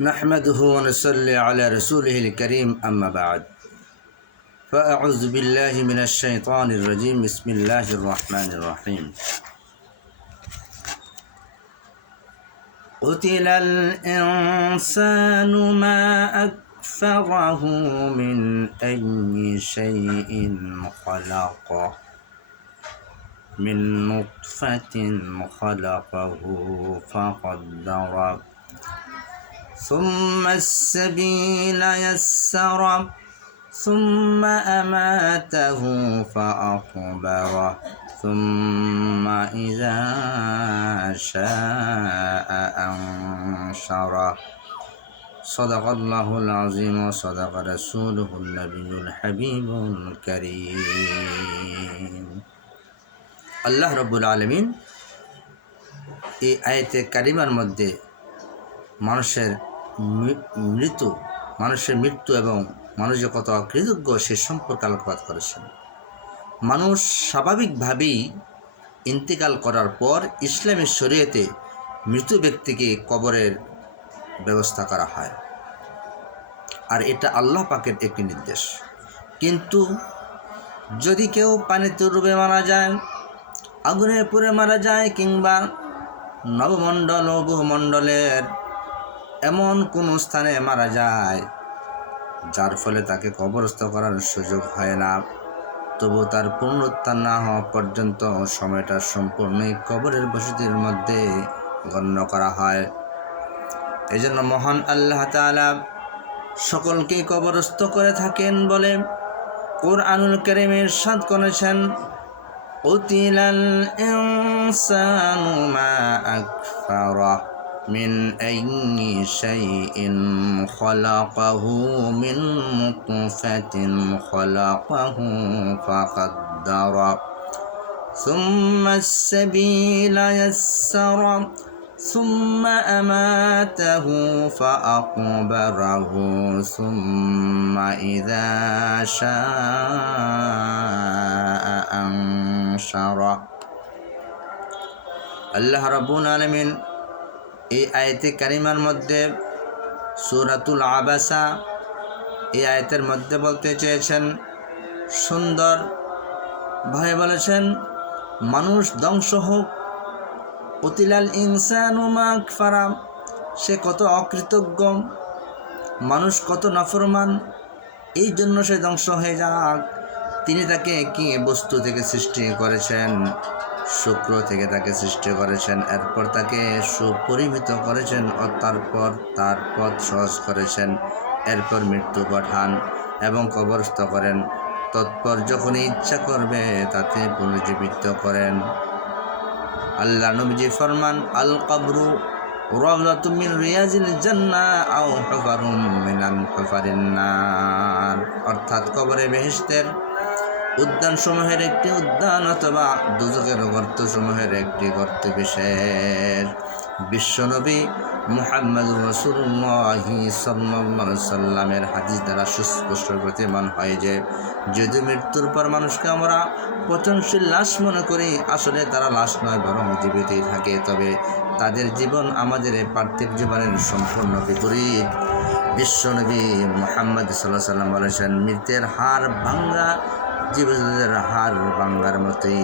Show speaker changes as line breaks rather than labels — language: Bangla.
نحمده ونصلي على رسوله الكريم أما بعد. فأعوذ بالله من الشيطان الرجيم. بسم الله الرحمن الرحيم. قتل الإنسان ما أكفره من أي شيء خلقه من نطفة خلقه فقدره. ثم السبيل يسره ثم أماته فأقبره ثم إذا شاء أنشره صدق الله العظيم وصدق رسوله النبي الحبيب الكريم আল্লাহ রব্বুল আলমিন এই আয়তে কারিমার মধ্যে মানুষের মি- মৃত্যু, মানুষের মৃত্যু এবং মানুষ যে কত অকৃতজ্ঞ, সে সম্পর্কে আলোকপাত করেছেন। মানুষ স্বাভাবিকভাবেই ইন্তেকাল করার পর ইসলামী শরীয়তে মৃত ব্যক্তিকে কবরের ব্যবস্থা করা হয়। আর এটা আল্লাহ পাকের একটি নির্দেশ। কিন্তু যদি কেউ পানিতে ডুবে মারা যায় আগুনে পুড়ে মারা যায় কিংবা নবমণ্ডল ও বহুমণ্ডলের এমন কোন স্থানে মারা যায়, যার ফলে তাকে কবরস্থ করার সুযোগ হয় না। তবু তার পুনরুত্থান না হওয়া পর্যন্ত সময়টা সম্পূর্ণই কবরের বসতির মধ্যে গণ্য করা হয়। এজন্য মহান আল্লাহ তালা সকলকেই কবরস্থ করে থাকেন বলে কোরআনুল করিমের সাদ করেছেন অতিলাল মা من أي شيء خلقه من نطفة خلقه فقدر. ثم السبيل يسر ثم أماته فأقبره. ثم إذا شاء أنشر. الله ربنا العالمين এই আয়াতে কারিমার মধ্যে সূরাতুল আবাসা এই আয়তের মধ্যে বলতে চেয়েছেন, সুন্দর ভয়ে বলেছেন, মানুষ ধ্বংস হোক, অতিলাল ইনসানু মাকফারা সে কত অকৃতজ্ঞ, মানুষ কত নাফরমান, এই জন্য সে ধ্বংস হয়ে যাক। তিনি তাকে কি বস্তু থেকে সৃষ্টি করেছেন। শুক্র থেকে তাকে সৃষ্টি করেছেন। এরপর তাকে সুপরিমিত করেছেন ও তারপর তার পথ সহজ করেছেন। এরপর মৃত্যু পাঠান এবং কবরস্থ করেন। তৎপর যখনই ইচ্ছা করবে, তাতে পুনর্জীবিত করেন। আল্লাহ নবীজি ফরমান, আল কবরু মিন রিয়াজিল জান্নাহ আও হুফারুম মিনান হুফারিন অর্থাৎ কবরে বেহেশতের উদ্যান সমূহের একটি উদ্যান অথবা দুজকের গর্ত সমূহের একটি গর্ত বিশেষ। বিশ্বনবী মুহাম্মদ রসুল্লাহি সাল্লামের হাদিস দ্বারা সুস্পষ্ট প্রতিমান হয় যে, যদি মৃত্যুর পর মানুষকে আমরা পচনশীল লাশ মনে করি, আসলে তারা লাশ নয়, বরং জীবিতই থাকে। তবে তাদের জীবন আমাদের এই পার্থিব জীবনের সম্পূর্ণ বিপরীত। বিশ্বনবী মোহাম্মদ সাল্লাহ সাল্লাম বলেছেন, মৃতের হার ভাঙ্গা জীবিতদের হার ভাঙ্গার মতোই